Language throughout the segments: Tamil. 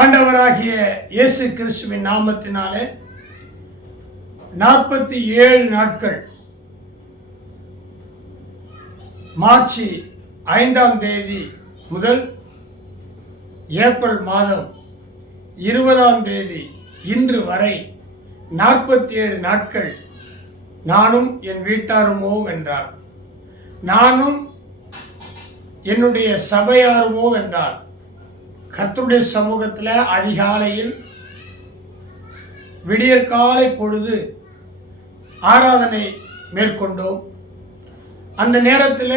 ஆண்டவராகிய இயேசு கிறிஸ்துவின் நாமத்தினாலே 47 நாட்கள் மார்ச் 5ஆம் தேதி முதல் ஏப்ரல் மாதம் 20ஆம் தேதி இன்று வரை 47 நாட்கள் நானும் என் வீட்டாருமோ வென்றார், நானும் என்னுடைய சபையாருமோ வென்றார். கர்த்தருடைய சமூகத்தில் அதிகாலையில் விடியற்காலை பொழுது ஆராதனை மேற்கொண்டோம். அந்த நேரத்தில்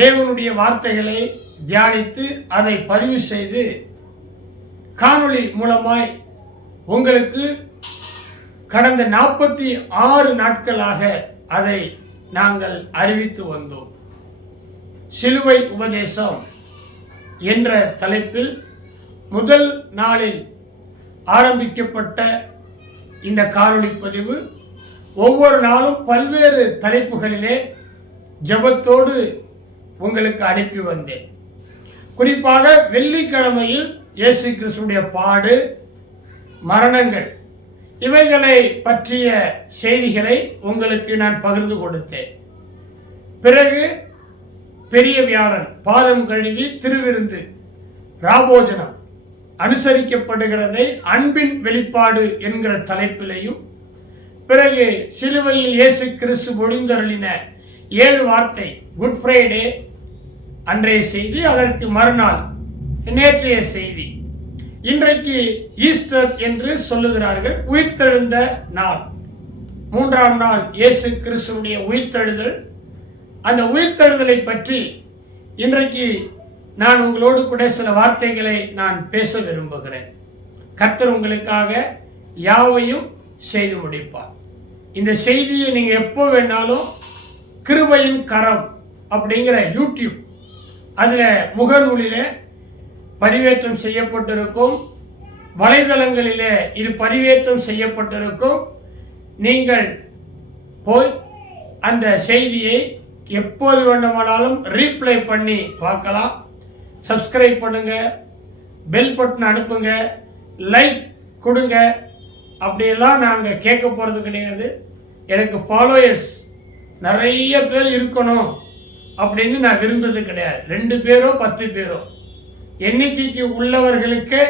தேவனுடைய வார்த்தைகளை தியானித்து அதை பதிவு செய்து காணொளி மூலமாய் உங்களுக்கு கடந்த 46 நாட்களாக அதை நாங்கள் அறிவித்து வந்தோம். சிலுவை உபதேசம் என்ற தலைப்பில் முதல் நாளில் ஆரம்பிக்கப்பட்ட இந்த காணொளி பதிவு ஒவ்வொரு நாளும் பல்வேறு தலைப்புகளிலே ஜெபத்தோடு உங்களுக்கு அனுப்பி வந்தேன். குறிப்பாக வெள்ளிக்கிழமையில் இயேசு கிறிஸ்துவினுடைய பாடு, மரணங்கள் இவைகளை பற்றிய செய்திகளை உங்களுக்கு நான் பகிர்ந்து கொடுத்தேன். பிறகு பெரிய வியாழன் பாதம் கழுவி திருவிருந்து ராபோஜனம் அனுசரிக்கப்படுகிறதை அன்பின் வெளிப்பாடு என்கிற தலைப்பிலையும், பிறகு சிலுவையில் இயேசு கிறிஸ்து மொழிந்தருளின 7 வார்த்தை குட் ஃப்ரைடே அன்றைய செய்தி, அதற்கு மறுநாள் நேற்றைய செய்தி. இன்றைக்கு ஈஸ்டர் என்று சொல்லுகிறார்கள், உயிர்த்தெழுந்த நாள், 3ஆம் நாள் இயேசு கிறிஸ்துவுடைய உயிர்த்தெழுதல். அந்த உயிர்த்தெழுதலை பற்றி இன்றைக்கு நான் உங்களோடு கூட சில வார்த்தைகளை நான் பேச விரும்புகிறேன். கர்த்தர் உங்களுக்காக யாவையும் செய்து முடிப்பார். இந்த செய்தியை நீங்கள் எப்போ வேணாலும் கிருபையின் கரம் அப்படிங்கிற யூடியூப் அதில் முகநூலில் பதிவேற்றம் செய்யப்பட்டிருக்கும், வலைதளங்களில் இது பதிவேற்றம் செய்யப்பட்டிருக்கும். நீங்கள் போய் அந்த செய்தியை எப்போது வேண்டுமானாலும் ரீப்ளை பண்ணி பார்க்கலாம். சப்ஸ்கிரைப் பண்ணுங்க, பெல் பட்டன் அனுப்புங்க, லைக் கொடுங்க. அப்படியெல்லாம் நாங்கள் கேட்க போகிறது கிடையாது. எனக்கு ஃபாலோயர்ஸ் நிறைய பேர் இருக்கணும் அப்படின்னு நான் விரும்புறது கிடையாது. 2 பேரோ 10 பேரோ எண்ணிக்கைக்கு உள்ளவர்களுக்கு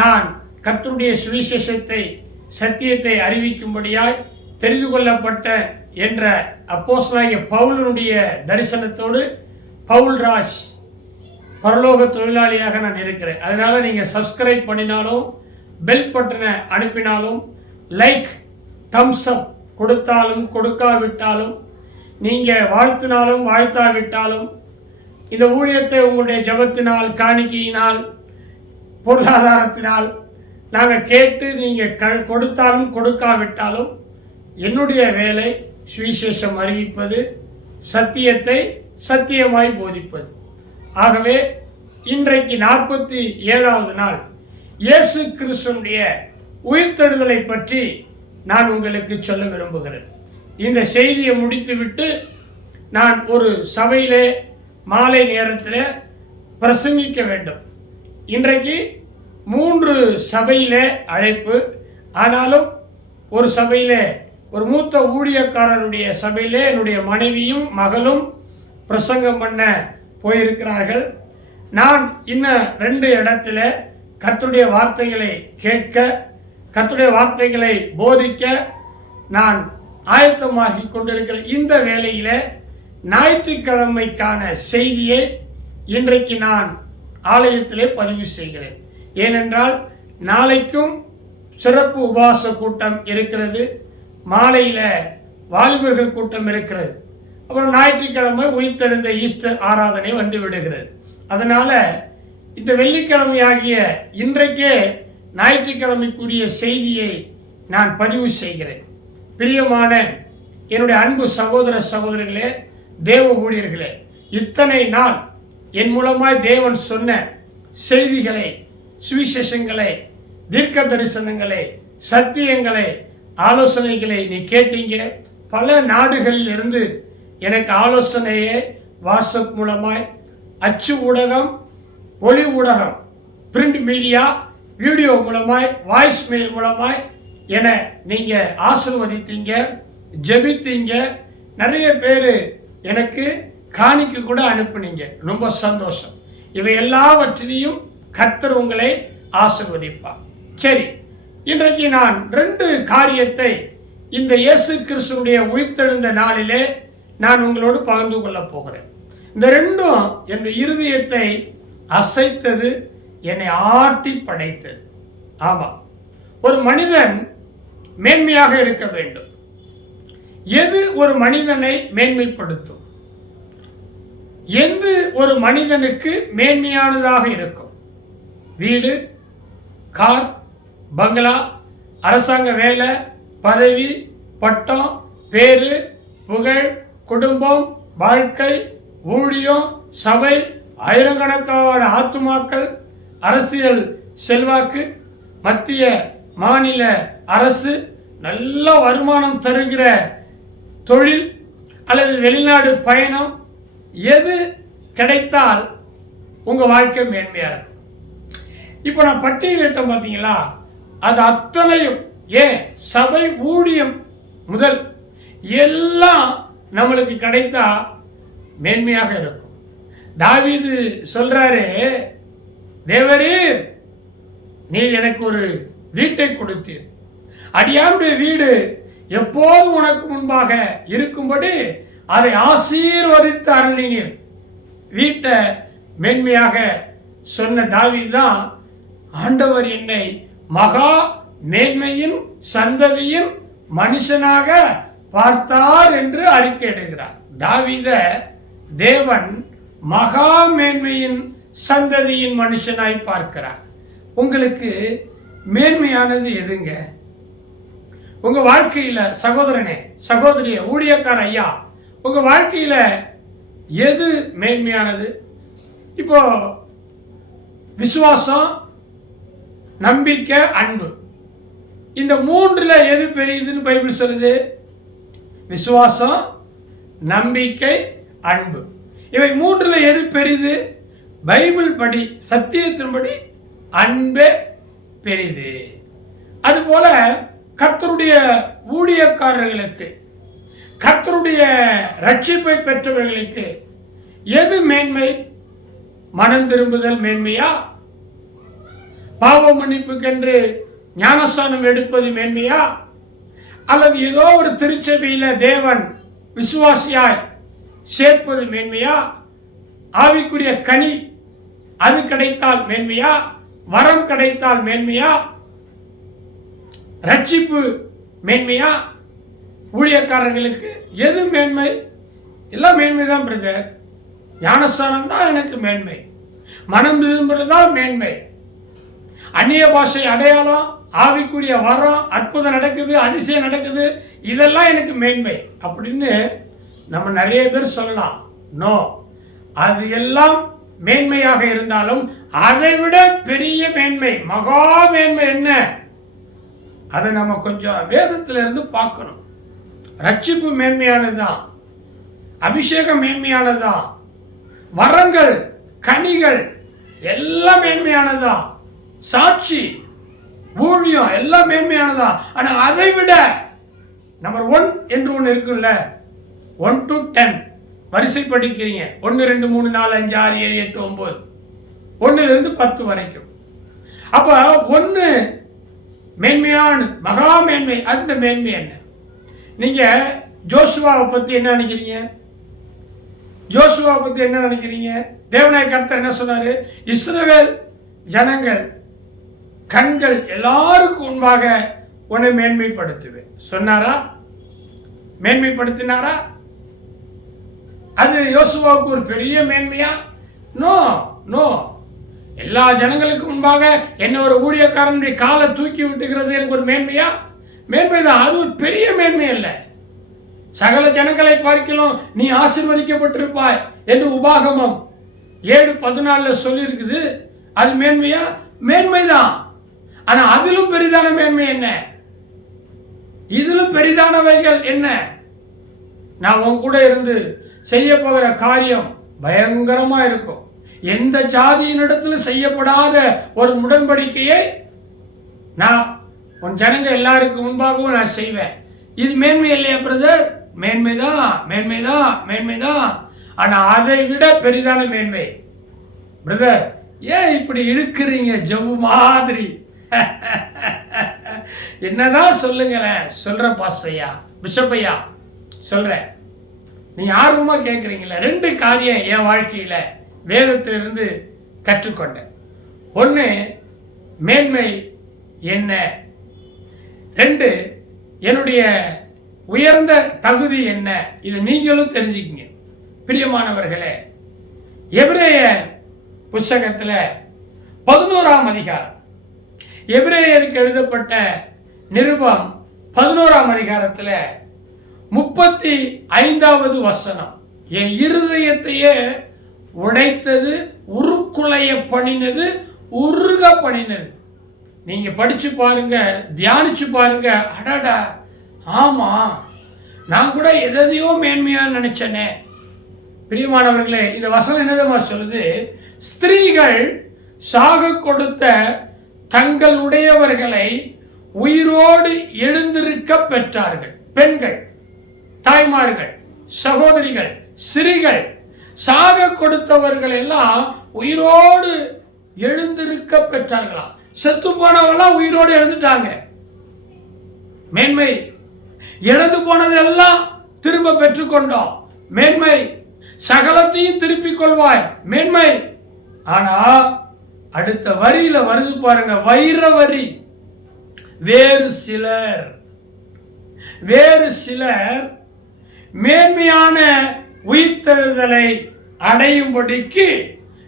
நான் கர்த்தருடைய சுவிசேஷத்தை, சத்தியத்தை அறிவிக்கும்படியாய் தெரிந்து கொள்ளப்பட்ட என்ற அப்போஸ்தலனாகிய பவுலினுடைய தரிசனத்தோடு பவுல்ராஜ் பரலோக தொழிலாளியாக நான் இருக்கிறேன். அதனால நீங்கள் சப்ஸ்கிரைப் பண்ணினாலும், பெல் பட்டனை அனுப்பினாலும், லைக் தம்ஸ் அப் கொடுத்தாலும் கொடுக்காவிட்டாலும், நீங்கள் வாழ்த்தினாலும் வாழ்த்தாவிட்டாலும், இந்த ஊழியத்தை உங்களுடைய ஜெபத்தினால், காணிக்கையினால், பொருளாதாரத்தினால் நாங்கள் கேட்டு நீங்கள் கொடுத்தாலும் கொடுக்காவிட்டாலும் என்னுடைய வேலை சுவிசேஷம் அறிவிப்பது, சத்தியத்தை சத்தியமாய் போதிப்பது. ஆகவே இன்றைக்கு 47வது நாள் இயேசு கிறிஸ்துவினுடைய உயிர்த்தெழுதலை பற்றி நான் உங்களுக்கு சொல்ல விரும்புகிறேன். இந்த செய்தியை முடித்துவிட்டு நான் ஒரு சபையிலே மாலை நேரத்தில் பிரசங்கிக்க வேண்டும். இன்றைக்கு 3 சபையிலே அழைப்பு. ஆனாலும் ஒரு சபையிலே, ஒரு மூத்த ஊழியக்காரருடைய சபையிலே என்னுடைய மனைவியும் மகளும் பிரசங்கம் பண்ண போயிருக்கிறார்கள். நான் இன்னும் 2 இடத்துல கர்த்தருடைய வார்த்தைகளை கேட்க, கர்த்தருடைய வார்த்தைகளை போதிக்க நான் ஆயத்தமாகி கொண்டிருக்கிற இந்த வேளையில ஞாயிற்றுக்கிழமைக்கான செய்தியை இன்றைக்கு நான் ஆலயத்திலே பதிவு செய்கிறேன். ஏனென்றால் நாளைக்கும் சிறப்பு உபவாச கூட்டம் இருக்கிறது, மாலையில் வாலிபர்கள் கூட்டம் இருக்கிறது, அப்புறம் ஞாயிற்றுக்கிழமை உயிர்த்தெழுந்த ஈஸ்டர் ஆராதனை வந்து விடுகிறது. அதனால் இந்த வெள்ளிக்கிழமை ஆகிய இன்றைக்கே ஞாயிற்றுக்கிழமைக்குரிய செய்தியை நான் பதிவு செய்கிறேன். பிரியமான என்னுடைய அன்பு சகோதர சகோதரிகளே, தேவ ஊழியர்களே, இத்தனை நாள் என் மூலமாய் தேவன் சொன்ன செய்திகளை, சுவிசேஷங்களை, தீர்க்க தரிசனங்களை, சத்தியங்களை, ஆலோசனைகளை நீ கேட்டீங்க. பல நாடுகளில் இருந்து எனக்கு ஆலோசனையை வாட்ஸ்அப் மூலமாய், அச்சு ஊடகம், ஒளி ஊடகம், பிரிண்ட் மீடியா, வீடியோ மூலமாய், வாய்ஸ் மெயில் மூலமாய் என நீங்கள் ஆசீர்வதித்தீங்க, ஜெபித்தீங்க. நிறைய பேர் எனக்கு காணிக்கு கூட அனுப்புனீங்க. ரொம்ப சந்தோஷம். இவை எல்லாவற்றிலையும் கர்த்தர் உங்களை ஆசீர்வதிப்பார். சரி, இன்றைக்கு நான் 2 காரியத்தை இந்த இயேசு கிறிஸ்துவுடைய உயிர்த்தெழுந்த நாளிலே நான் உங்களோடு பகிர்ந்து கொள்ளப் போகிறேன். இந்த 2ம் என் இருதயத்தை அசைத்தது, என்னை ஆட்டி படைத்தது. ஆமாம், ஒரு மனிதன் மேன்மையாக இருக்க வேண்டும். எது ஒரு மனிதனை மேன்மைப்படுத்தும்? எது ஒரு மனிதனுக்கு மேன்மையானதாக இருக்கும்? வீடு, கார், பங்களா, அரசாங்க வேலை, பதவி, பட்டம், பேரு, புகழ், குடும்பம், வாழ்க்கை, ஊழியம், சபை, ஆயிரக்கணக்கான ஆத்துமாக்கள், அரசியல் செல்வாக்கு, மத்திய மாநில அரசு, நல்ல வருமானம் தருகிற தொழில் அல்லது வெளிநாடு பயணம், எது கிடைத்தால் உங்கள் வாழ்க்கை மேன்மையாக இருக்கும்? இப்போ நான் பட்டியலிட்டேன் பார்த்தீங்களா? அது அத்தனையும், ஏன் சபை ஊழியம் முதல் எல்லாம் நம்மளுக்கு கிடைத்தா மேன்மையாக இருக்கும். தாவீது சொல்றாரு, தேவரீர் நீர் எனக்கு ஒரு வீட்டை கொடுத்தீர், அடியாருடைய வீடு எப்போது உனக்கு முன்பாக இருக்கும்படி அதை ஆசீர்வதித்து அருளினீர். வீட்டை மேன்மையாக சொன்ன தாவீது தான், ஆண்டவர் என்னை மகா மேன்மையின் சந்ததியின் மனுஷனாக பார்த்தார் என்று அறிக்கையிடுகிறார். தாவீத தேவன் மகா மேன்மையின் சந்ததியின் மனுஷனாய் பார்க்கிறார். உங்களுக்கு மேன்மையானது எதுங்க? உங்க வாழ்க்கையில சகோதரனே, சகோதரியே, ஊழியக்கார ஐயா, உங்க வாழ்க்கையில எது மேன்மையானது? இப்போ விசுவாசம், நம்பிக்கை, அன்பு, இந்த 3ல எது பெரியதுன்னு பைபிள் சொல்லுது? விசுவாசம், நம்பிக்கை, அன்பு. இவை 3ல எது பெரிது? பைபிள் படி, சத்தியத்தின்படி அன்பே பெரிது. அதுபோல கர்த்தருடைய ஊழியக்காரர்களுக்கு, கர்த்தருடைய ரட்சிப்பை பெற்றவர்களுக்கு எது மேன்மை? மனம் திரும்புதல் மேன்மையா? பாவ மன்னிப்புக்கென்று ஞானஸ்தானம் எடுப்பது மேன்மையா? அல்லது ஏதோ ஒரு திருச்சபையில தேவன் விசுவாசியாய் சேர்ப்பது மேன்மையா? ஆவிக்குரிய கனி அது கிடைத்தால் மேன்மையா? வரம் கிடைத்தால் மேன்மையா? ரட்சிப்பு மேன்மையா? ஊழியக்காரர்களுக்கு எது மேன்மை? எல்லாம் மேன்மைதான் பிரதர். ஞானஸ்தானம் தான் எனக்கு மேன்மை, மனம் திரும்புறதுதான் மேன்மை, அந்நிய பாஷை அடையாளம், ஆவிக்குரிய வரம், அற்புதம் நடக்குது, அதிசயம் நடக்குது, இதெல்லாம் எனக்கு மேன்மை அப்படின்னு நம்ம நிறைய பேர் சொல்லலாம். நோ, அது எல்லாம் மேன்மையாக இருந்தாலும் அதை விட பெரிய மேன்மை, மகா மேன்மை என்ன? அதை நம்ம கொஞ்சம் வேதத்துல இருந்து பார்க்கணும். ரட்சிப்பு மேன்மையானதுதான், அபிஷேகம் மேன்மையானதுதான், வரங்கள், கனிகள் எல்லாம் மேன்மையானதுதான், சாட்சி, ஊழியம் எல்லாம் மேன்மையானதா. ஆனா அதை விட நம்பர் 1 என்று ஒன்று இருக்குல்ல, 1 to 10 வரிசை படிக்கிறீங்க. 1 2 3 4 5 6 7 8 9, 1லிருந்து 10 வரைக்கும். அப்ப 1 மேன்மையான மகா மேன்மை. அந்த மேன்மை என்ன? நீங்க ஜோசுவாவை பத்தி என்ன நினைக்கிறீங்க? ஜோசுவாவை பத்தி என்ன நினைக்கிறீங்க? தேவனாய கர்த்தர் என்ன சொன்னாரு? இஸ்ரவேல் ஜனங்கள் கண்கள் எல்லாருக்கும் முன்பாக உன்னை மேன்மைப்படுத்துவேன் சொன்னாரா? மேன்மைப்படுத்தினாரா? அது யோசுவாவுக்கு ஒரு பெரிய மேன்மையா? No no. எல்லா ஜனங்களுக்கு முன்பாக என்ன ஒரு ஊழியக்காரனுடைய காலை தூக்கி விட்டுகிறது எனக்கு ஒரு மேன்மையா? மேன்மைதான். அது ஒரு பெரிய மேன்மை அல்ல. சகல ஜனங்களை பார்க்கலாம் நீ ஆசீர்வதிக்கப்பட்டிருப்பாய் என்று உபாகமம் 7:14 சொல்லியிருக்குது. அது மேன்மையா? மேன்மைதான். ஆனா அதிலும் பெரிதான மேன்மை என்ன? இதிலும் பெரிதானவைகள் என்ன? நான் உன் கூட இருந்து செய்ய போகிற காரியம் பயங்கரமா இருக்கும். எந்த ஜாதியினிடத்தில் செய்யப்படாத ஒரு உடன்படிக்கையை நான் உன் ஜனங்க எல்லாருக்கும் முன்பாகவும் நான் செய்வேன். இது மேன்மை இல்லையா பிரதர்? மேன்மைதான், மேன்மைதான், மேன்மைதான். ஆனா அதை விட பெரிதான மேன்மை. பிரதர் ஏன் இப்படி இழுக்கிறீங்க ஜவ்வு மாதிரி? என்னதான் சொல்லுங்களேன். சொல்றேன் பாஸ்டர் ஐயா, பிஷப் ஐயா சொல்றேன். நீங்க ஆர்வமா கேட்குறீங்களா? 2 காரியம் என் வாழ்க்கையில வேதத்திலிருந்து கற்றுக்கொண்டேன். 1 மேன்மை என்ன, 2 என்னுடைய உயர்ந்த தகுதி என்ன. இதை நீங்களும் தெரிஞ்சுக்கங்க பிரியமானவர்களே. எபிரேயர் புஸ்தகத்தில் 11ஆம் அதிகாரம், எபிரேயருக்கு எழுதப்பட்ட நிருபம் 11ஆம் அதிகாரத்தில் 35வது வசனம், என் இருதயத்தையே உடைத்தது, உருக்குலைய பண்ணினது, உருக பண்ணினது. நீங்க படிச்சு பாருங்க, தியானிச்சு பாருங்க. அடடா, ஆமா நான் கூட எதையோ மேன்மையா நினைச்சனே. பிரியமானவர்களே, இந்த வசனம் என்னதமா சொல்லுது? ஸ்திரீகள் சாக கொடுத்த தங்களுடையவர்களை உயிரோடு எழுந்திருக்க பெற்றார்கள். பெண்கள், தாய்மார்கள், சகோதரிகள், ஸ்திரீகள் சாக கொடுத்தவர்கள் எல்லாம் உயிரோடு எழுந்திருக்க பெற்றார்களா? செத்து போனவெல்லாம் உயிரோடு எழுந்துட்டாங்க. மேன்மை. இழந்து போனதெல்லாம் திரும்ப பெற்றுக்கொண்டோம். மேன்மை. சகலத்தையும் திருப்பிக் கொள்வாய். மேன்மை. ஆனா அடுத்த வரியில வருது பாருங்க, வைர வரி. வேறு சிலர் மேன்மையான உயிர்த்தெழுதலை அடையும்படிக்கு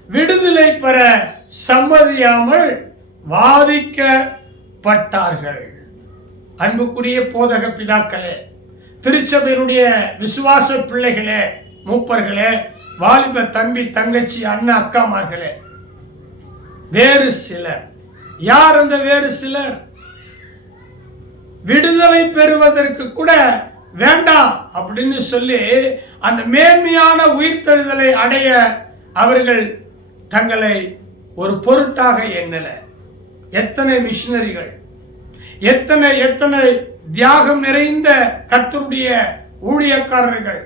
விடுதலை பெற சம்மதியாமல் வாதிக்கப்பட்டார்கள். அன்புக்குரிய போதக பிதாக்களே, திருச்சபையினுடைய விசுவாச பிள்ளைகளே, மூப்பர்களே, வாலிப தம்பி தங்கச்சி அண்ணா அக்காமார்களே, வேறு சிலர். யார் அந்த வேறு சிலர்? விடுதலை பெறுவதற்கு கூட வேண்டாம் அப்படின்னு சொல்லி அந்த மேன்மையான உயிர்த்தெழுதலை அடைய அவர்கள் தங்களை ஒரு பொருட்டாக எண்ணல. எத்தனை மிஷனரிகள், எத்தனை தியாகம் நிறைந்த கர்த்தருடைய ஊழியக்காரர்கள்,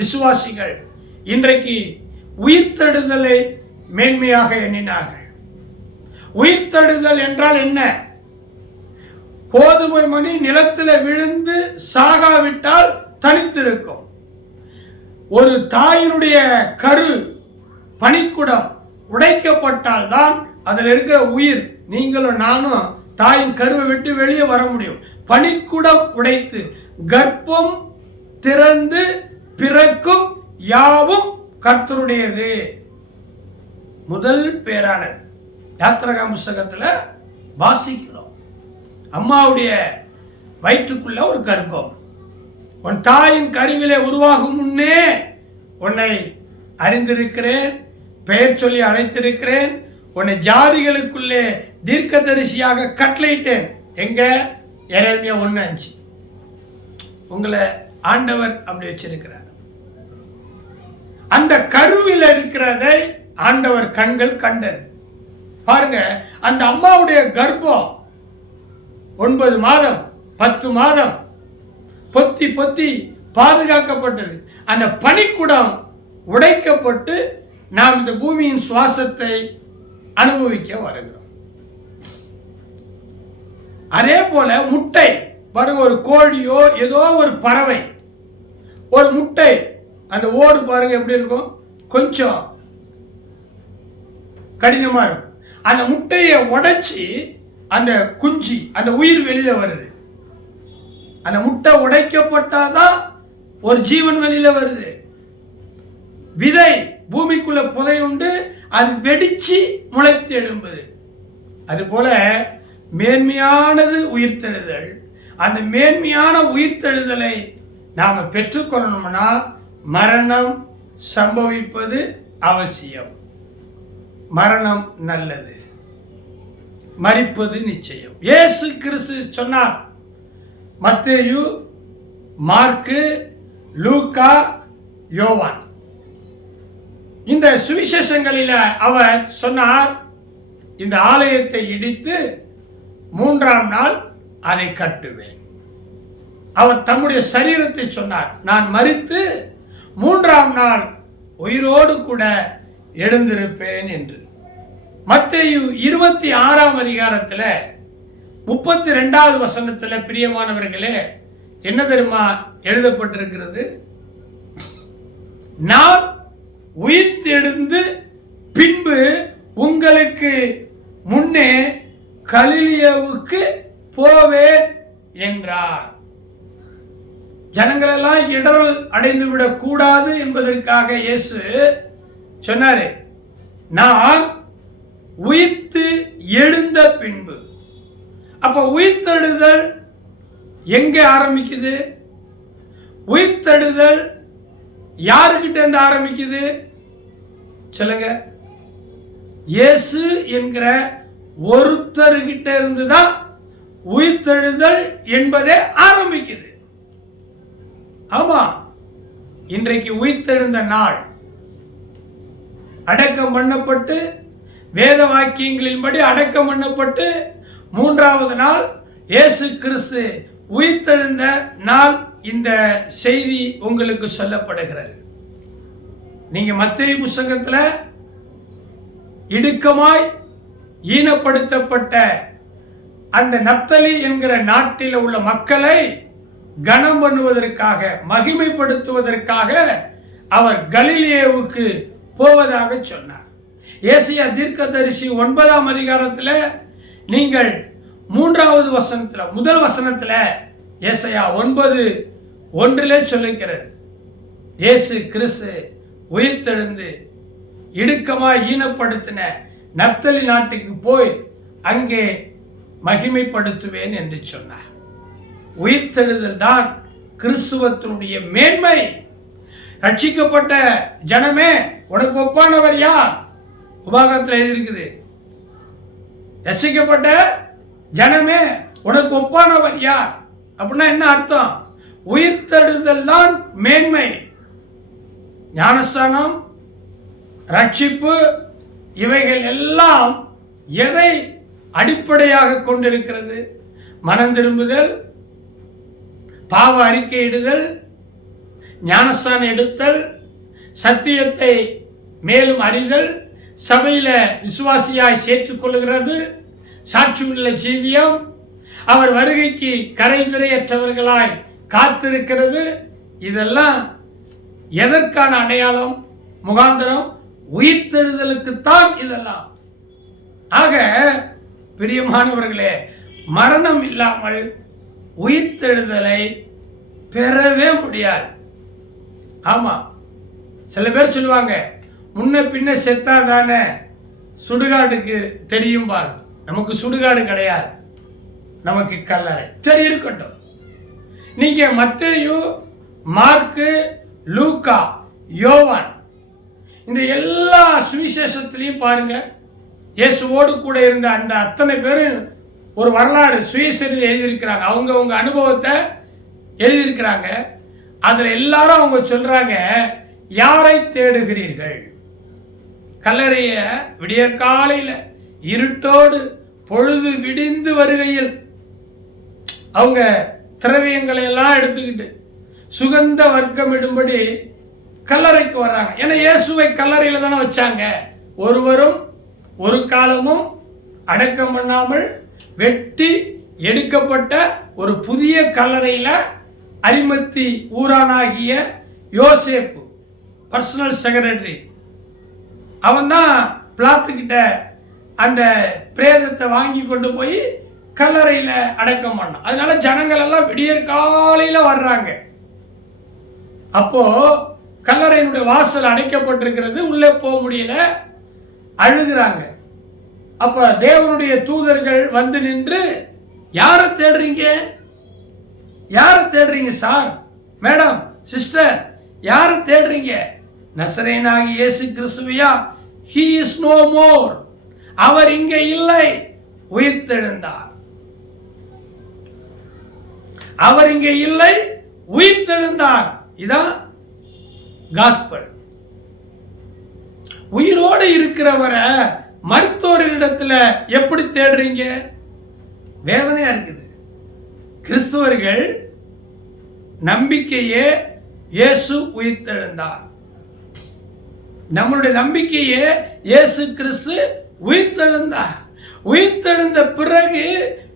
விசுவாசிகள் இன்றைக்கு உயிர்த்தெழுதலை மேன்மையாக எண்ணினார்கள். உயிர்த்தெழுதல் என்றால் என்ன? கோதுமை மணி நிலத்தில் விழுந்து சாகாவிட்டால் தனித்திருக்கும். ஒரு தாயினுடைய கரு பனிக்குடம் உடைக்கப்பட்டால் தான் அதில் இருக்கிற உயிர், நீங்களும் நானும் தாயின் கருவை விட்டு வெளியே வர முடியும். பனிக்குடம் உடைத்து கர்ப்பம் திறந்து பிறக்கும் யாவும் கர்த்தருடையது. முதல் பேரானது யாத்திரகா புஸ்தகத்தில் வாசிக்கிறோம். அம்மாவுடைய வயிற்றுக்குள்ள ஒரு கர்ப்பம். உன் தாயின் கருவிலே உருவாகும் முன்னே உன்னை அறிந்திருக்கிறேன், பெயர் சொல்லி அழைத்திருக்கிறேன், உன்னை ஜாதிகளுக்குள்ளே தீர்க்கதரிசியாக கட்டளையிட்டேன். எங்க? எரேமியா 1:5. உங்களை ஆண்டவர் அப்படி வச்சிருக்கிறார். அந்த கருவில் இருக்கிறதை ஆண்டவர் கண்கள் கண்டது. பாருங்க, அந்த அம்மாவுடைய கர்ப்பம் 9 மாதம் 10 மாதம் பொத்தி பொத்தி பாதுகாக்கப்பட்டது. அந்த பனிக்குடம் உடைக்கப்பட்டு நாம் இந்த பூமியின் சுவாசத்தை அனுபவிக்க வருகிறோம். அதே போல முட்டை பாருங்க, ஒரு கோழியோ ஏதோ ஒரு பறவை ஒரு முட்டை, அந்த ஓடு பாருங்க எப்படி இருக்கும், கொஞ்சம் கடினமா இருக்கும். அந்த முட்டையை உடைச்சி அந்த குஞ்சு, அந்த உயிர் வெளியில வருது. அந்த முட்டை உடைக்கப்பட்டாதான் ஒரு ஜீவன் வெளியில வருது. விதை பூமிக்குள்ள புதையுண்டு அது வெடிச்சு முளைத்து எழும்புது. அதுபோல மேன்மையானது உயிர்த்தெழுதல். அந்த மேன்மையான உயிர்த்தெழுதலை நாம் பெற்றுக்கொள்ளணும்னா மரணம் சம்பவிப்பது அவசியம். மரணம் நல்லது, மரிப்பது நிச்சயம். இயேசு கிறிஸ்து சொன்னார். மத்தேயு, மார்க்கு, லூக்கா, யோவான் இந்த சுவிசேஷங்களில் அவர் சொன்னார், இந்த ஆலயத்தை இடித்து 3ஆம் நாள் அதை கட்டுவேன். அவர் தம்முடைய சரீரத்தை சொன்னார், நான் மரித்து 3ஆம் நாள் உயிரோடு கூட எழுந்திருப்பேன் என்று. மத்தேயு 26ஆம் அதிகாரத்தில் 32வது வசனத்தில் பிரியமானவர்களே என்ன தெரியுமா எழுதப்பட்டிருக்கிறது? நான் உயிர்த்தெழுந்து பின்பு உங்களுக்கு முன்னே கலிலியாவுக்கு போவேன் என்றார். ஜனங்களெல்லாம் இடரல் அடைந்து விடக் கூடாது என்பதற்காக இயேசு சொன்னாரு, நான் உயிர்த்து எழுந்த பின்பு. அப்ப உயிர்த்தெழுதல் எங்கே ஆரம்பிக்குது? உயிர்த்தெழுதல் யாருக்கிட்ட இருந்து ஆரம்பிக்குது சொல்லுங்க? இயேசு என்கிற ஒருத்தருகிட்ட இருந்துதான் உயிர்த்தெழுதல் என்பதே ஆரம்பிக்குது. ஆமா, இன்றைக்கு உயிர்த்தெழுந்த நாள். அடக்கம் பண்ணப்பட்டு வேத வாக்கியங்களின்படி அடக்கம் பண்ணப்பட்டு 3வது நாள் இயேசு கிறிஸ்து உயிர்த்தெழுந்த நாள். இந்த செய்தி உங்களுக்கு சொல்லப்படுகிறது. நீங்க மத்தேயு புத்தகத்தில் இடுக்கமாய் ஈனப்படுத்தப்பட்ட அந்த நப்தலி என்கிற நாட்டில் உள்ள மக்களை கனம் பண்ணுவதற்காக, மகிமைப்படுத்துவதற்காக அவர் கலிலேயாவுக்கு போவதாக சொன்னார். ஏசாயா தீர்க்கதரிசி 9ஆம் அதிகாரத்தில் நீங்கள் 3வது வசனத்தில், முதல் வசனத்தில் ஏசாயா 9:1 சொல்லுகிறது, இயேசு கிறிஸ்து உயிர்த்தெழுந்து இடுக்கமாய் ஈனப்படுத்தின நப்தலி நாட்டுக்கு போய் அங்கே மகிமைப்படுத்துவேன் என்று சொன்னார். உயிர்த்தெழுதல் தான் கிறிஸ்துவத்தினுடைய மேன்மை. ரட்சிக்கப்பட்ட ஜனமே உனக்கு ஒப்பானவர் யார்? உபாகத்தில் எழுதியிருக்குது. ரட்சிக்கப்பட்ட ஜனமே உனக்கு ஒப்பானவர் யார் அப்படின்னா என்ன அர்த்தம்? உயிர்த்தெழுதல் தான் மேன்மை. ஞானஸ்தானம், ரட்சிப்பு இவைகள் எல்லாம் எதை அடிப்படையாக கொண்டிருக்கிறது? மனம் திரும்புதல், பாவ அறிக்கையிடுதல், ஞானஸ்தானம் எடுத்தல், சத்தியத்தை மேலும் அறிதல், சபையில விசுவாசியாய் சேர்த்துக்கொள்கிறது, சாட்சியுள்ள ஜீவியம், அவர் வருகைக்கு கரை திரையற்றவர்களாய் காத்திருக்கிறது. இதெல்லாம் எதற்கான அடையாளம்? முகாந்திரம் உயிர்த்தெழுதலுக்குத்தான் இதெல்லாம். ஆக பிரியமானவர்களே, மரணம் இல்லாமல் உயிர்த்தெழுதலை பெறவே முடியாது. ஆமா, சில பேர் சொல்லுவாங்க, முன்ன பின்ன செத்தாதானே சுடுகாடுக்கு தெரியும் பாரு. நமக்கு சுடுகாடு கிடையாது, நமக்கு கல்லறை. சரி, இருக்கட்டும். நீங்க மத்தேயு, மார்க்கு, லூக்கா, யோவான் இந்த எல்லா சுவிசேஷத்திலையும் பாருங்க, இயேசுவோடு கூட இருந்த அந்த அத்தனை பேரும் ஒரு வரலாறு சுயசரிதை எழுதியிருக்கிறாங்க. அவங்க அனுபவத்தை எழுதியிருக்கிறாங்க. அதுல எல்லாரும் அவங்க சொல்றாங்க, யாரை தேடுகிறீர்கள்? கல்லறைய விடிய காலையில் இருட்டோடு பொழுது விடிந்து வருகையில் அவங்க திரவியங்களை எல்லாம் எடுத்துக்கிட்டு சுகந்த வர்க்கம் இடும்படி கல்லறைக்கு வர்றாங்க. ஏன்னா இயேசுவை கல்லறையில் தானே வச்சாங்க. ஒருவரும் ஒரு காலமும் அடக்கம் பண்ணாமல் வெட்டி எடுக்கப்பட்ட ஒரு புதிய கல்லறையில் அரிமத்தி ஊரானாகிய யோசேப்பு பர்சனல் செக்ரட்டரி, அவன் தான் பிளாத்துக்கிட்ட அந்த பிரேதத்தை வாங்கி கொண்டு போய் கல்லறையில் அடக்கம் பண்ணான். அதனால ஜனங்கள் எல்லாம் விடிய காலையில் வர்றாங்க. அப்போ கல்லறையினுடைய வாசல் அடைக்கப்பட்டிருக்கிறது, உள்ளே போக முடியல, அழுகிறாங்க. அப்ப தேவனுடைய தூதர்கள் வந்து நின்று, யாரை தேடுறீங்க, யாரை தேடுறீங்க சார், மேடம், சிஸ்டர், யாரை தேடுறீங்க? நசரேயனாகிய இயேசு கிறிஸ்துவையா? he is no more, அவர் இங்கே இல்லை, உயிர்த்தெழுந்தார். அவர் இங்கே இல்லை, உயிர்த்தெழுந்தார். இதான் காஸ்பல். உயிரோடு இருக்கிறவரை மருத்துவரிடத்துல எப்படி தேடுறீங்க? வேதனையா இருக்குது. கிறிஸ்துவர்கள் நம்பிக்கையே இயேசு உயிர்த்தெழுந்தார். நம்மளுடைய நம்பிக்கையே இயேசு கிறிஸ்து உயிர்த்தெழுந்தார். உயிர்த்தெழுந்த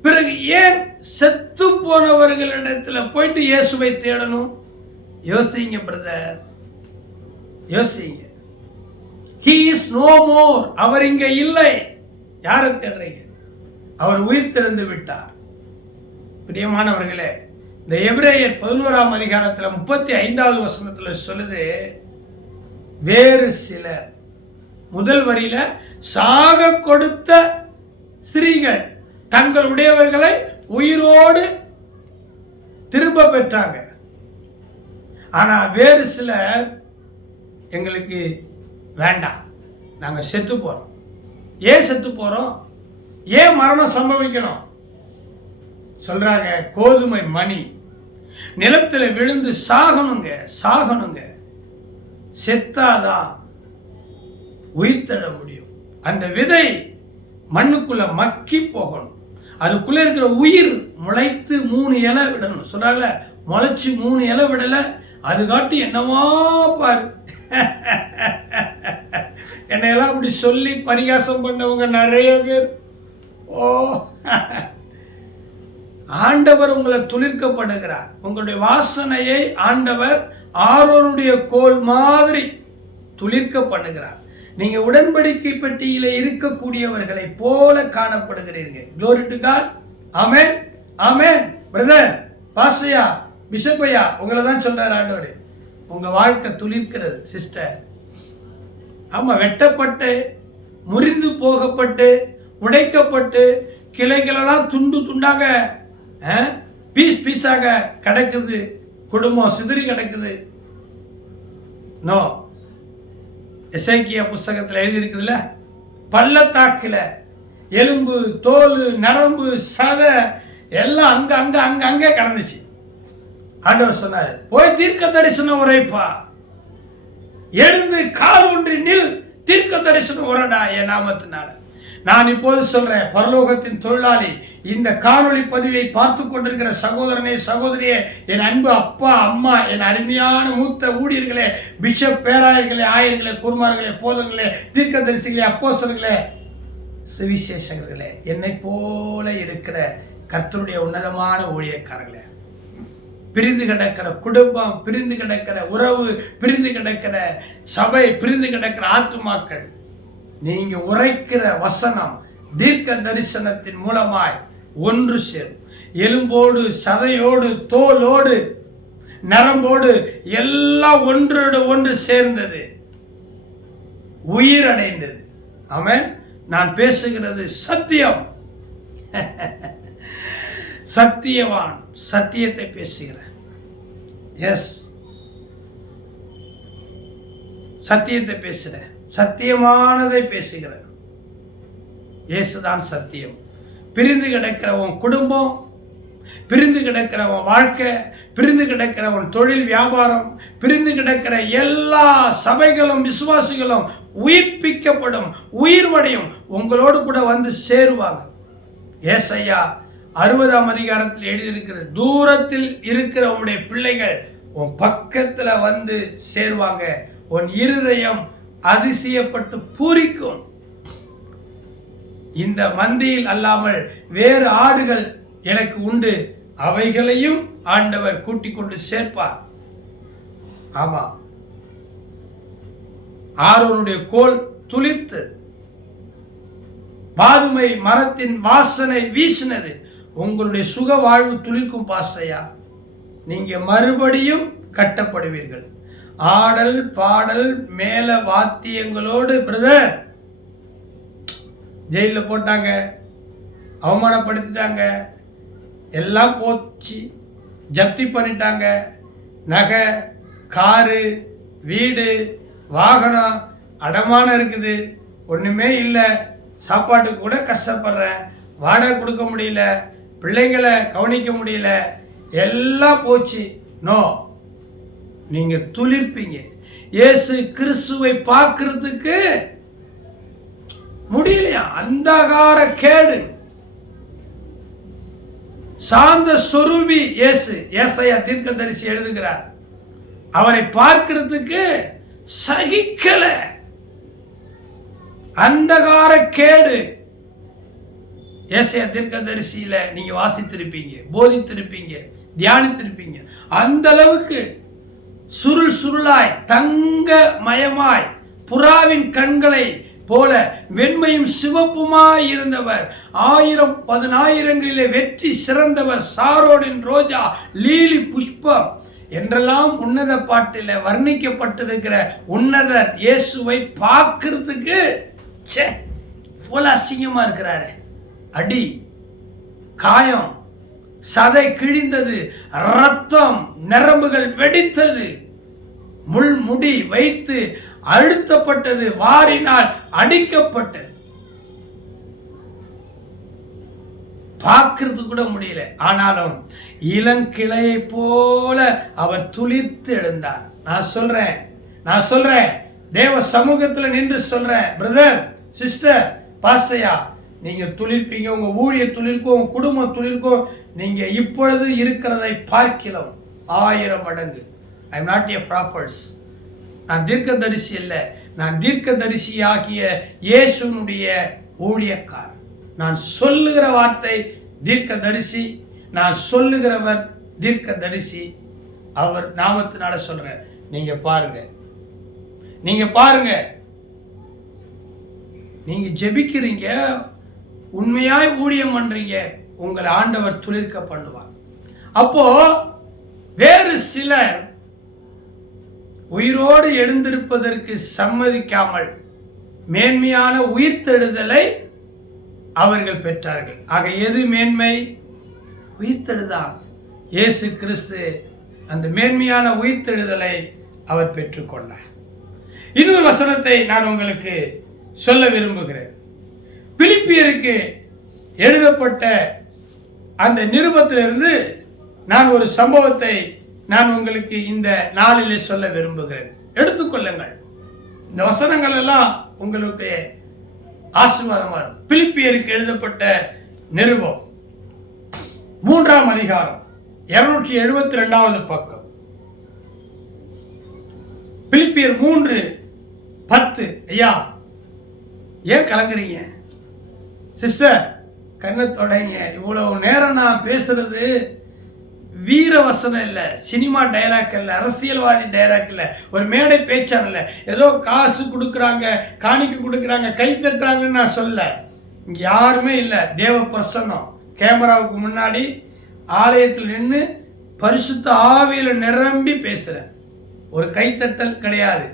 பிறகு ஏன் செத்து போனவர்களிடத்துல போயிட்டு இயேசுவை தேடணும்? யோசிங்க பிரதர், யோசிங்க. he is no more, அவர் இங்க இல்லை. யாரை தேடுறீங்க? அவர் உயிர்த்தெழுந்து விட்டார். பிரியமானவர்களே, இந்த எபிரேயர் 11ஆம் அதிகாரத்தில் 35வது வசனத்தில் சொல்லுது, வேறு சிலர், முதல் வரியில சாக கொடுத்த ஸ்திரீகள் தங்களுடையவர்களை உயிரோடு திரும்ப பெற்றாங்க. ஆனா வேறு சிலர், எங்களுக்கு வேண்டாம், நாங்க செத்து போறோம். ஏன் செத்து போறோம்? ஏன் மரணம் சம்பவிக்கணும்? சொல்றாங்க, கோதுமை மணி நிலத்துல விழுந்து சாகணுங்க, செத்தாதான் உயிர்த்தெழ முடியும். அந்த விதை மண்ணுக்குள்ள மக்கி போகணும், அதுக்குள்ள இருக்கிற உயிர் முளைத்து 3 இலை விடணும். சொல்றாங்கல்ல, முளைச்சு 3 இலை விடல, அது காட்டி என்னவா பாரு. என்னையெல்லாம் அப்படி சொல்லி பரிகாசம் பண்ணவங்க நிறைய பேர். ஓ, ஆண்டவர் உங்களை துளிர்க்கப்படுகிறார். உங்களுடைய வாசனையை ஆண்டவர் ஆரோனுடைய கோல் மாதிரி துளிர்க்க பண்ணுகிறார். நீங்க உடன்படிக்கை பெட்டியில இருக்கக்கூடியவர்களை போல காணப்படுகிறீர்கள். Glory to God. ஆமென், ஆமென். பிரதர், பாஸ்டர்யா, பிஷப்பையா, உங்களை தான் சொல்றாரு ஆண்டவர். உங்க வாழ்க்கை துளிர்க்கிறது சிஸ்டர். ஆமா, வெட்டப்பட்டு, முறிந்து போகப்பட்டு, உடைக்கப்பட்டு, கிளைகளெல்லாம் துண்டு துண்டாக, பீஸாக கிடக்குது, குடும்பம் சிதறி கிடக்குது. நோ, எசேக்கியா புஸ்தகத்தில் எழுதியிருக்குதுல்ல, பள்ளத்தாக்கில் எலும்பு, தோல், நரம்பு, சதை எல்லாம் அங்க அங்க அங்க அங்கே கிடந்துச்சு. ஆண்டவர் சொன்னாரு, போய் தீர்க்க தரிசனம் உரைப்பா, எழுந்து கால் ஒன்றி நில், தீர்க்க தரிசனம் உரடா என் நாமத்தினால. நான் இப்போது சொல்றேன், பரலோகத்தின் தொழிலாளி, இந்த காணொளி பதிவை பார்த்து கொண்டிருக்கிற சகோதரனே, சகோதரியே, என் அன்பு அப்பா, அம்மா, என் அருமையான மூத்த ஊழியர்களே, பிஷப், பேராயர்களே, ஆயர்களே, குருமார்களே, போதர்களே, தீர்க்கதரிசிகளே, அப்போஸ்தலர்களே, சுவிசேஷகர்களே, என்னை போல இருக்கிற கர்த்தருடைய உன்னதமான ஊழியக்காரர்களே, பிரிந்து கிடக்கிற குடும்பம், பிரிந்து கிடக்கிற உறவு, பிரிந்து கிடக்கிற சபை, பிரிந்து கிடக்கிற ஆத்துமாக்கள், நீங்க உரைக்கிற வசனம் தீர்க்க தரிசனத்தின் மூலமாய் ஒன்று சேரும். எலும்போடு, சதையோடு, தோலோடு, நரம்போடு எல்லாம் ஒன்றோடு ஒன்று சேர்ந்தது, உயிர் அடைந்தது. ஆமென். நான் பேசுகிறது சத்தியம். சத்தியவான், சத்தியத்தை பேசுகிறேன். எஸ், சத்தியத்தை பேசுகிறேன், சத்தியமானதை பேசுகிறேன். இயேசுதான் சத்தியம். பிரிந்து கிடக்கிற உன் குடும்பம், பிரிந்து கிடக்கிற உன் வாழ்க்கை, பிரிந்து கிடக்கிற உன் தொழில் வியாபாரம், பிரிந்து கிடக்கிற எல்லா சபைகளும் விசுவாசிகளும் உயிர்ப்பிக்கப்படும், உயிர்வடையும், உங்களோடு கூட வந்து சேருவாங்க. ஏசாயா 60ஆம் அதிகாரத்தில் எழுதியிருக்கிறது, தூரத்தில் இருக்கிற உன்னுடைய பிள்ளைகள் உன் பக்கத்துல வந்து சேருவாங்க, உன் இருதயம் அதிசயப்பட்டு பூரிக்கும். இந்த மந்தியில் அல்லாமல் வேறு ஆடுகள் எனக்கு உண்டு, அவைகளையும் ஆண்டவர் கூட்டிக் கொண்டு சேர்ப்பார். ஆமா, ஆரோனுடைய கோல் துளித்து பாதுமை மரத்தின் வாசனை வீசினது. உங்களுடைய சுக வாழ்வு துளிக்கும் பாஸ்டையா. நீங்க மறுபடியும் கட்டப்படுவீர்கள். ஆடல் பாடல் மேல வாத்தியங்களோடு பிரதர் ஜெயிலில் போட்டாங்க, அவமானப்படுத்திட்டாங்க, எல்லாம் போச்சு, ஜப்தி பண்ணிட்டாங்க. நகை, காரு, வீடு, வாகனம் அடமானம் இருக்குது, ஒன்றுமே இல்லை, சாப்பாட்டுக்கு கூட கஷ்டப்படுறேன், வாடகை கொடுக்க முடியல, பிள்ளைங்களை கவனிக்க முடியல, எல்லாம் போச்சு. நோ, நீங்கள் துளிர்ப்பீங்க. இயேசு கிறிஸ்துவை பார்க்கறதுக்கு முடியலையா? அந்தகார கேடு, சாந்த சொரூபி இயேசு. ஏசாயா தீர்க்கதரிசி எழுதுகிறார், அவரை பார்க்கிறதுக்கு சகிக்கல. அந்தகார கேடு. ஏசாயா தீர்க்கதரிசியில நீங்க வாசித்திருப்பீங்க, போதித்திருப்பீங்க, தியானித்திருப்பீங்க. அந்த அளவுக்கு சுருள் சுருளாய் தங்க மயமாய் புறாவின் கண்களை போல வெண்மையும் சிவப்புமாய் இருந்தவர், 1000-10,000ங்களிலே வெற்றி சிறந்தவர், சாரோடின் ரோஜா, லீலி புஷ்பம் என்றெல்லாம் உன்னத பாட்டில் வர்ணிக்கப்பட்டிருக்கிற உன்னதர் இயேசுவை பார்க்கிறதுக்கு போல அசிங்கமா இருக்கிறாரு. அடி, காயம், சதை கிழிந்தது, ரத்தம், நரம்புகள் வெடித்தது, முள்முடி வைத்து அழுத்தப்பட்டது, வாரினால் அடிக்கப்பட்டது, பார்க்கிறது கூட முடியல. ஆனாலும் இளங்கிளையை போல அவர் துளிர்த்து எழுந்தார். நான் சொல்றேன் தேவ சமூகத்தில் நின்று சொல்றேன், பிரதர், சிஸ்டர், பாஸ்டர்யா, நீங்க துளிர்ப்பீங்க. உங்க ஊழிய துளிர்க்கும், உங்க குடும்பம் துளிர்க்கும். நீங்க இப்பொழுது இருக்கிறதை பார்க்கலாம் 1000 மடங்கு. I am not a prophets. நான் தீர்க்கதரிசி அல்ல, நான் தீர்க்கதரிசி ஆகிய இயேசுனுடைய ஊழியக்காரர். நான் சொல்லுகிற வார்த்தை தீர்க்கதரிசி, நான் சொல்லுகிறவர் தீர்க்கதரிசி. அவர் நாமத்தினால சொல்றேன். நீங்க பாருங்க, நீங்க ஜெபிக்கிறீங்க, உண்மையாய் ஊழியம் பண்றீங்க, உங்களை ஆண்டவர் துளிர்க்க பண்ணுவார். அப்போ வேறு சிலர் உயிரோடு எழுந்திருப்பதற்கு சம்மதிக்காமல் மேன்மையான உயிர்த்தெழுதலை அவர்கள் பெற்றார்கள். ஆக எது மேன்மை? உயிர்த்தெழுதான். இயேசு கிறிஸ்து அந்த மேன்மையான உயிர்த்தெழுதலை அவர் பெற்றுக்கொண்டார். இன்னொரு வசனத்தை நான் உங்களுக்கு சொல்ல விரும்புகிறேன். பிலிப்பியருக்கு எழுதப்பட்ட அந்த நிருபத்திலிருந்து நான் ஒரு சம்பவத்தை நான் உங்களுக்கு இந்த நாளிலே சொல்ல விரும்புகிறேன். எடுத்துக்கொள்ளுங்கள். இந்த வசனங்கள் எல்லாம் உங்களுக்கு ஆசீர்வாதமா இருக்கும். பிலிப்பியருக்கு எழுதப்பட்ட நிருபம் 3ஆம் அதிகாரம் 272வது பக்கம். பிலிப்பியர் 3:10. ஐயா, ஏன் கலங்குறீங்க? சிஸ்டர், கண்ணை தொடைங்க. இவ்வளவு நேரம் நான் பேசுறது வீர வசனம் இல்லை, சினிமா டைலாக் இல்லை, அரசியல்வாதி டைலாக் இல்லை, ஒரு மேடை பேச்சான் இல்லை, ஏதோ காசு கொடுக்குறாங்க, காணிக்கை கொடுக்குறாங்க, கை தட்டாங்கன்னு நான் சொல்ல. இங்கே யாருமே இல்லை. தேவ பிரசன்னம். கேமராவுக்கு முன்னாடி ஆலயத்தில் நின்று பரிசுத்த ஆவியில் நிரம்பி பேசுகிறேன். ஒரு கைத்தட்டல் கிடையாது.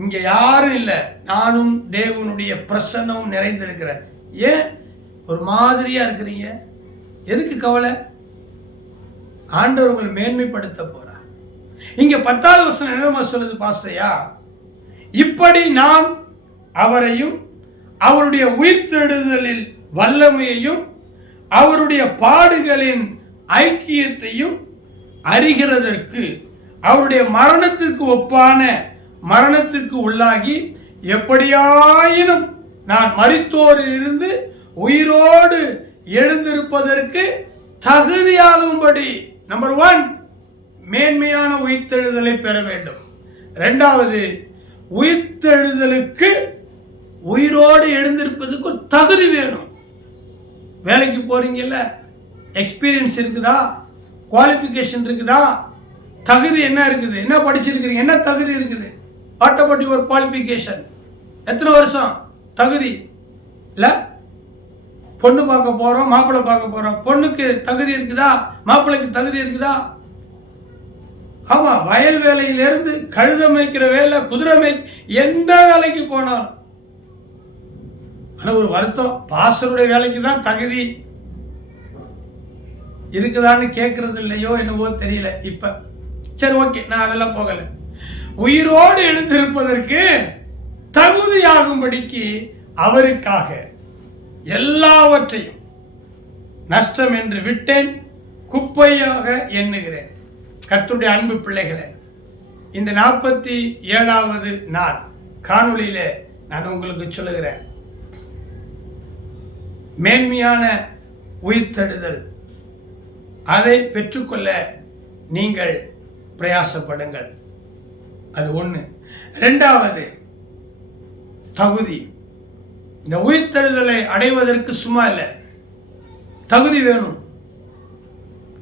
இங்கே யாரும் இல்லை. நானும் தேவனுடைய பிரசன்னமும் நிறைந்திருக்கிறேன். ஏன் ஒரு மாதிரியா இருக்கிறீங்க? எதுக்கு கவலை? ஆண்டவர் உங்களை மேன்மைப்படுத்த போறார். இங்க 10வது வசனம் என்ன சொல்லுது பாஸ்டர்யா? இப்படி நாம் அவரையும் அவருடைய உயிர்த்தெழுதலில் வல்லமையையும் அவருடைய பாடுகளின் ஐக்கியத்தையும் அறிகிறதற்கு அவருடைய மரணத்திற்கு ஒப்பான மரணத்திற்கு உள்ளாகி எப்படியாயினும் நான் மரித்தோரில் இருந்து உயிரோடு எழுந்திருப்பதற்கு தகுதியாகும்படி, நம்பர் 1, மேன்மையான உயிர்த்தெழுதலை பெற வேண்டும். 2வது, உயிர்த்தெழுதலுக்கு உயிரோடு எழுந்திருப்பதற்கு ஒரு தகுதி வேணும். வேலைக்கு போறீங்கல்ல, எக்ஸ்பீரியன்ஸ் இருக்குதா? குவாலிஃபிகேஷன் இருக்குதா? தகுதி என்ன இருக்குது? என்ன படிச்சிருக்கிறீங்க? என்ன தகுதி இருக்குது? What about your qualification? எத்தனை வருஷம் தகுதி? இல்லை, பொண்ணு பார்க்க போறோம், மாப்பிள்ளை பார்க்க போறோம். பொண்ணுக்கு தகுதி இருக்குதா? மாப்பிள்ளைக்கு தகுதி இருக்குதா? ஆமா, வயல் வேலையிலிருந்து கழுத மேய்க்கிற வேலை, குதிரை எந்த வேலைக்கு போனாலும். ஆனா ஒரு வருத்தம், பாஸ்டருடைய வேலைக்கு தான் தகுதி இருக்குதான்னு கேட்கறது இல்லையோ என்னவோ தெரியல இப்ப. சரி, ஓகே, நான் அதெல்லாம் போகல. உயிரோடு எழுந்திருப்பதற்கு தகுதியாகும்படிக்கு அவருக்காக எல்லாவற்றையும் நஷ்டம் என்று விட்டேன், குப்பையாக எண்ணுகிறேன். கர்த்தருடைய அன்பு பிள்ளைகளே, இந்த 47வது நாள் காணொளியில நான் உங்களுக்கு சொல்லுகிறேன், மேன்மையான உயிர்த்தெழுதல் அதை பெற்றுக்கொள்ள நீங்கள் பிரயாசப்படுங்கள். அது ஒன்று. ரெண்டாவது, தகுதி. இந்த உயிர்த்தெழுதலை அடைவதற்கு சும்மா இல்லை, தகுதி வேணும்.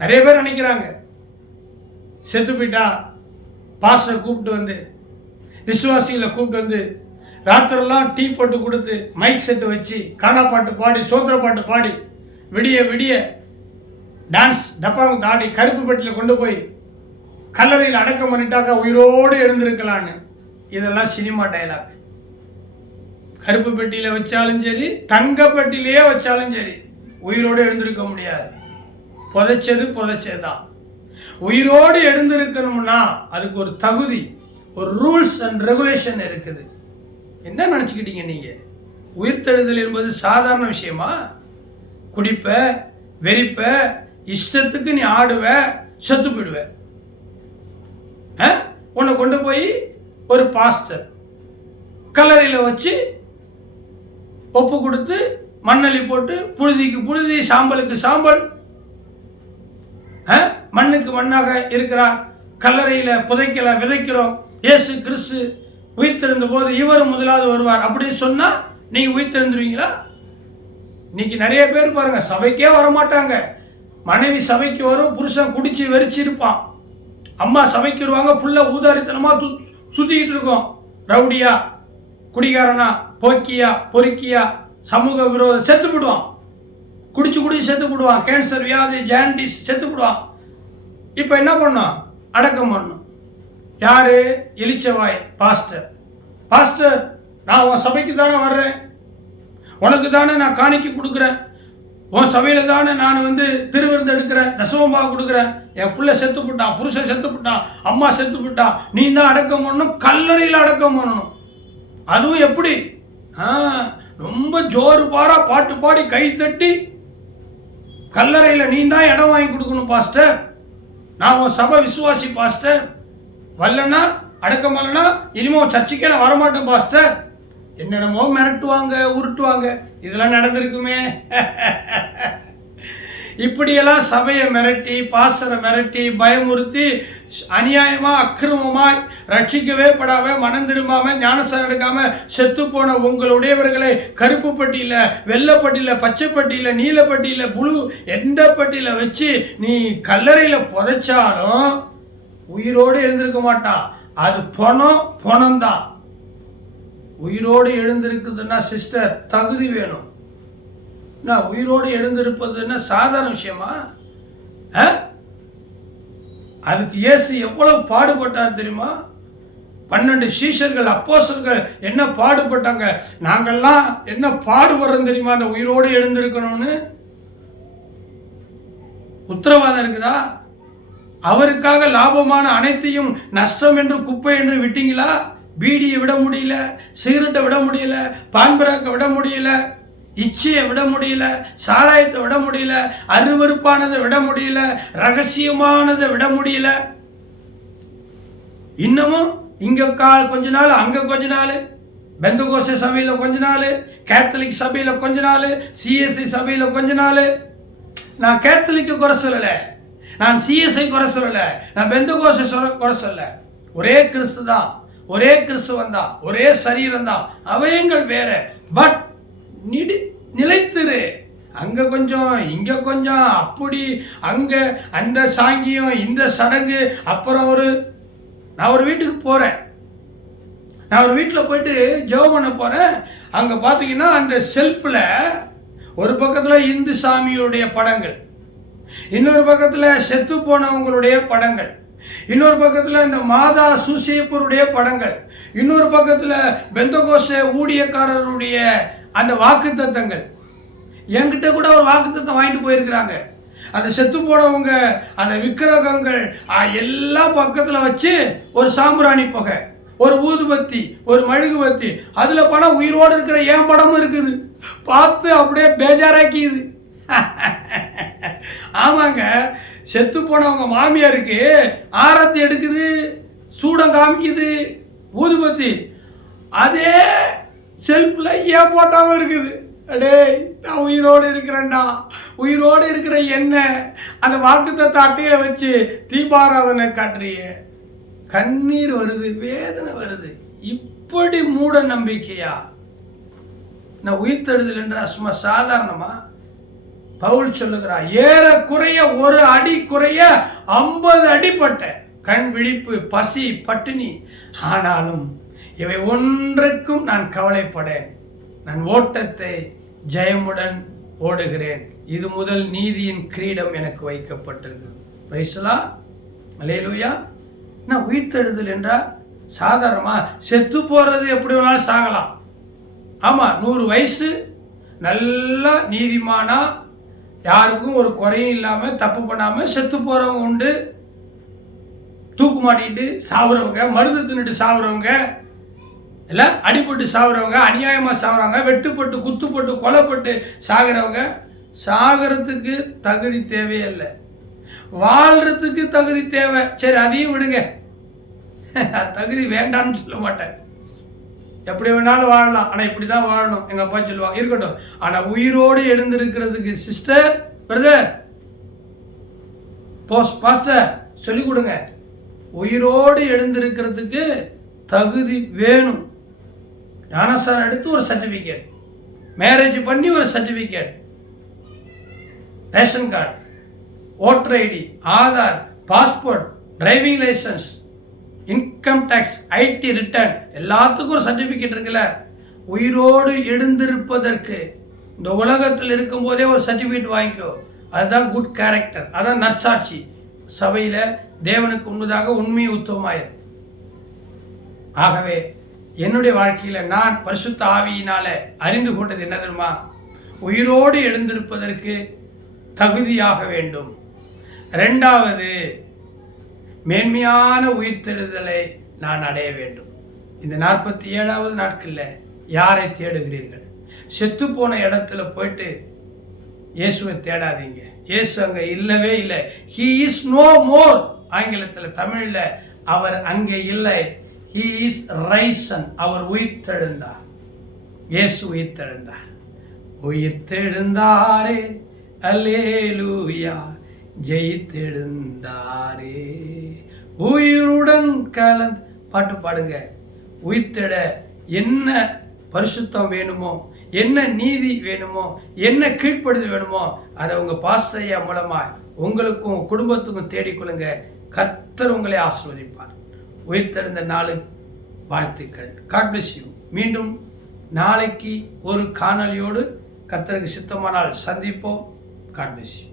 நிறைய பேர் நினைக்கிறாங்க, செத்து போயிட்டா பாஸ்டர் கூப்பிட்டு வந்து, விசுவாசிகளை கூப்பிட்டு வந்து ராத்திரெல்லாம் டீ போட்டு கொடுத்து மைக் செட்டு வச்சு கானா பாட்டு பாடி சோத்திர பாட்டு பாடி விடிய விடிய டான்ஸ் டப்பாங்க ஆடி கருப்பு பெட்டியில் கொண்டு போய் கல்லறையில் அடக்கம் பண்ணிட்டாக்கா உயிரோடு எழுந்திருக்கலான்னு. இதெல்லாம் சினிமா டைலாக். கருப்பு பெட்டியில் வச்சாலும் சரி, தங்க பெட்டியிலேயே வச்சாலும் சரி, உயிரோடு எழுந்திருக்க முடியாது. புதைச்சதுதான். உயிரோடு எழுந்திருக்கணும்னா அதுக்கு ஒரு தகுதி, ஒரு ரூல்ஸ் அண்ட் ரெகுலேஷன் இருக்குது. என்ன நினச்சிக்கிட்டீங்க நீங்கள்? உயிர்த்தெழுதல் என்பது சாதாரண விஷயமா? குடிப்ப, வெறிப்ப, இஷ்டத்துக்கு நீ ஆடுவ, செத்து போயிடுவ. உன்னை கொண்டு போய் ஒரு பாஸ்டர் கல்லறையில் வச்சு ஒப்பு கொடுத்து மண்ணள்ளி போட்டு புழுதிக்கு புழுதி, சாம்பலுக்கு சாம்பல், மண்ணுக்கு மண்ணாக இருக்கிறார். கல்லறையில் புதைக்கல விதைக்கிறோம். இயேசு கிறிஸ்து உயிர்த்தெழுந்த போது இவர் முதலாவது வருவார் அப்படின்னு சொன்னா நீங்க உயிர்த்தெழுந்துருவீங்களா? இன்னைக்கு நிறைய பேர் பாருங்க, சபைக்கே வரமாட்டாங்க. மனைவி சபைக்கு வரும், புருஷன் குடிச்சு வெறிச்சிருப்பான். அம்மா சபைக்கு வருவாங்க, புள்ள ஊதாரித்தனமா சுத்திக்கிட்டு இருக்கும். ரவுடியா, குடிகாரனா, போக்கியா, பொறுக்கியா, சமூக விரோத, செத்து போடுவான். குடிச்சு செத்து போடுவான். கேன்சர் வியாதி, ஜாண்டிஸ், செத்து போடுவான். இப்போ என்ன பண்ணோம்? அடக்கம் பண்ணணும். யாரு? எலிச்சவாய் பாஸ்டர். பாஸ்டர், நான் உன் சபைக்கு தானே வர்றேன், உனக்கு தானே நான் காணிக்க கொடுக்குறேன், உன் சபையில தானே நான் திருவிருந்து எடுக்கிறேன், தசமமாக கொடுக்குறேன். என் பிள்ளை செத்து போட்டான், புருஷன் செத்து போட்டான், அம்மா செத்து போட்டான், நீ தான் அடக்கம் பண்ணணும், கல்லறையில் அடக்கம் பண்ணணும். அதுவும் எப்படி? ரொம்ப ஜோறு பாரா பாட்டு பாடி கை தட்டி கல்லறையில் நீ தான் இடம் வாங்கி கொடுக்கணும் பாஸ்டர். நான் உன் சபை விசுவாசி பாஸ்டர், வரலன்னா அடக்கம் பண்ணலன்னா இனிமே சர்ச்சைக்கே நான் வரமாட்டேன் பாஸ்டர். என்னென்னமோ மிரட்டுவாங்க, உருட்டுவாங்க. இதெல்லாம் நடந்திருக்குமே. இப்படியெல்லாம் சபையை மிரட்டி, பாஸ்டரை மிரட்டி, பயமுறுத்தி, அநியாயமா அக்கிரமமாய் ரட்சிக்கவே படாம, மனம் திரும்பாம, ஞானஸ்தானம் எடுக்காம செத்து போன உங்களுடையவர்களை கருப்பு பட்டியில, வெள்ளைப்பட்டியில, பச்சைப்பட்டியில, நீலப்பட்டியில, புழு எந்த பட்டியில வச்சு நீ கல்லறையில புதைச்சாலும் உயிரோடு எழுந்திருக்க மாட்டான். அது பணம்தான். உயிரோடு எழுந்திருக்குதுன்னா சிஸ்டர் தகுதி வேணும். நான் உயிரோடு எழுந்திருப்பதுன்னா சாதாரண விஷயமா? அதுக்கு இயேசு எவ்வளவு பாடுபட்டார் தெரியுமா? 12 சீஷர்கள், அப்போஸ்தலர்கள் என்ன பாடுபட்டாங்க. நாங்கெல்லாம் என்ன பாடுபடுறோம் தெரியுமா அந்த உயிரோடு எழுந்திருக்கணும்னு? உத்தரவாதம் இருக்குதா? அவருக்காக லாபமான அனைத்தையும் நஷ்டம் என்று, குப்பை என்று விட்டீங்களா? பீடியை விட முடியல, சிகரெட்டை விட முடியல, பான்பராக்கை விட முடியல, இச்சையை விட முடியல, சாராயத்தை விட முடியல, அருவருப்பானதை விட முடியல, ரகசியமானதை விட முடியல. இன்னமும் இங்க கொஞ்ச நாள், அங்க கொஞ்ச நாள், பெந்தகோஸ்தே சபையில கொஞ்ச நாள், கேத்தலிக் சபையில கொஞ்ச நாள், சிஎஸ்ஐ சபையில கொஞ்ச நாள். நான் கேத்தலிக்கு குறை சொல்லல, நான் சிஎஸ்ஐ குறை சொல்லல, நான் பெந்தகோஸ்தே குறை சொல்லல. ஒரே கிறிஸ்து தான், ஒரே கிறிஸ்துவன் தான், ஒரே சரீரம் தான், அவயங்கள் வேற. பட் நிலைத்திரு. அங்க கொஞ்சம், இங்க கொஞ்சம், அப்படி அங்க அந்த சாங்கியம், இந்த சடங்கு. அப்புறம் நான் ஒரு வீட்டுக்கு போறேன், நான் ஒரு வீட்டில் போயிட்டு ஜெபம் பண்ண போறேன். அங்க பாத்தீங்கன்னா அந்த செல்ஃப்ல ஒரு பக்கத்துல இந்து சாமியுடைய படங்கள், இன்னொரு பக்கத்துல செத்து போனவங்களுடைய படங்கள், இன்னொரு பக்கத்தில் இந்த மாதா சூசேப்பருடைய படங்கள், இன்னொரு பக்கத்தில் பெந்தகோஸ்தே ஊழியக்காரருடைய அந்த வாக்குத்தத்தங்கள். என்கிட்ட கூட ஒரு வாக்குத்தத்தம் வாங்கிட்டு போயிருக்கிறாங்க. அந்த செத்து போனவங்க அந்த விக்கிரகங்கள் எல்லாம் பக்கத்தில் வச்சு ஒரு சாம்பிராணி புகை, ஒரு ஊதுபத்தி, ஒரு மெழுகுபத்தி, அதில் படம் உயிரோடு இருக்கிற என் படமும் இருக்குது. பார்த்து அப்படியே பேஜாராக்கிது. ஆமாங்க, செத்து போனவங்க மாமியாருக்கு ஆரத்தி எடுக்குது, சூடம் காமிக்குது, ஊதுபத்தி, அதே செல்ஃபில் ஏன் போட்டாவும் இருக்குது. அடே, நான் உயிரோடு இருக்கிறேன்டா, உயிரோடு இருக்கிற என்ன அந்த வாக்குத்தத்த அட்டையில வச்சு தீபாராதனை காட்டுறிய. கண்ணீர் வருது, வேதனை வருது. இப்படி மூட நம்பிக்கையா? நான் உயிர்த்தெழுதல் என்ற சும்மா சாதாரணமா? பவுல் சொல்லுகிறார், ஏறக்குறைய ஒரு அடி குறைய 50 அடிப்பட்ட கண் விழிப்பு, பசி, பட்டினி, ஆனாலும் இவை ஒன்றுக்கும் நான் கவலைப்படேன். நான் ஓட்டத்தை ஜெயமுடன் ஓடுகிறேன். இது முதல் நீதியின் கிரீடம் எனக்கு வைக்கப்பட்டிருக்கு. பிரைஸ்லா, அல்லேலூயா. நான் உயிர்த்தெழுதல் என்றால் சாதாரணமா? செத்து போறது எப்படி வேணாலும் சாகலாம். ஆமா, 100 வயசு நல்லா நீதிமானா, யாருக்கும் ஒரு குறையும் இல்லாம தப்பு பண்ணாம செத்து போறவங்க உண்டு. தூக்கு மாட்டிட்டு சாவுறவங்க, மருந்து தின்னுட்டு சாவுறவங்க, இல்லை அடிபட்டு சாகுறவங்க, அநியாயமாக சாகுறாங்க, வெட்டுப்பட்டு குத்துப்பட்டு கொலைப்பட்டு சாகிறவங்க. சாகிறதுக்கு தகுதி தேவையில்லை, வாழ்றதுக்கு தகுதி தேவை. சரி, அதையும் விடுங்க, தகுதி வேண்டான்னு சொல்ல மாட்டேன். எப்படி வேணாலும் வாழலாம், ஆனால் இப்படி தான் வாழணும் எங்கள் அப்பா சொல்லுவாங்க. இருக்கட்டும், ஆனால் உயிரோடு எழுந்திருக்கிறதுக்கு சிஸ்டர், பிரதர், பாஸ்டர் சொல்லிக் கொடுங்க. உயிரோடு எழுந்திருக்கிறதுக்கு தகுதி வேணும். ஞானஸ்தானம் எடுத்து ஒரு சர்டிஃபிகேட், மேரேஜ் பண்ணி ஒரு certificate, ration card, voter ID, Aadhaar, passport, driving licence, income tax, ID return, எல்லாத்துக்கும் ஒரு சர்டிஃபிகேட் இருக்குல்ல. உயிரோடு எழுந்திருப்பதற்கு இந்த உலகத்தில் இருக்கும்போதே ஒரு சர்டிஃபிகேட் வாங்கிக்கோ. அதுதான் குட் கேரக்டர், அதான் நற்சாட்சி. சபையில் தேவனுக்கு உண்மையாக உண்மை உத்தமாயிரு. ஆகவே என்னுடைய வாழ்க்கையில் நான் பரிசுத்த ஆவியினால அறிந்து கொண்டது என்ன தெரியுமா? உயிரோடு எழுந்திருப்பதற்கு தகுதியாக வேண்டும். 2வது, மேன்மையான உயிர்த்தெழுதலை நான் அடைய வேண்டும். இந்த 47வது நாட்களில் யாரை தேடுகிறீர்கள்? செத்து போன இடத்துல போயிட்டு இயேசுவை தேடாதீங்க. இயேசு அங்கே இல்லவே இல்லை. He is no more. ஆங்கிலத்தில், தமிழில் அவர் அங்கே இல்லை. He is Ryzen. அவர் உயிர்த்தெழுந்தார். இயேசு உயிர்த்தெழுந்தார். உயிர்த்தெழுந்தாரே, அல்லேலூயா, ஜெயித்தெழுந்தாரே, உயிருடன் கலந்து. பாட்டு பாடுங்க. உயிர்த்தெழ என்ன பரிசுத்தம் வேணுமோ, என்ன நீதி வேணுமோ, என்ன கீழ்ப்படுதல் வேணுமோ, அதை உங்கள் பாஸ்டர் மூலமாக உங்களுக்கும் குடும்பத்துக்கும் தேடிக்கொள்ளுங்க. கர்த்தர் உங்களை ஆசீர்வதிப்பார். உயிர்த்தெழுந்த நாளுக்கு வாழ்த்துக்கள். God bless you. மீண்டும் நாளைக்கு ஒரு காணொலியோடு கர்த்தருக்கு சித்தமானால் சந்திப்போம். God bless you.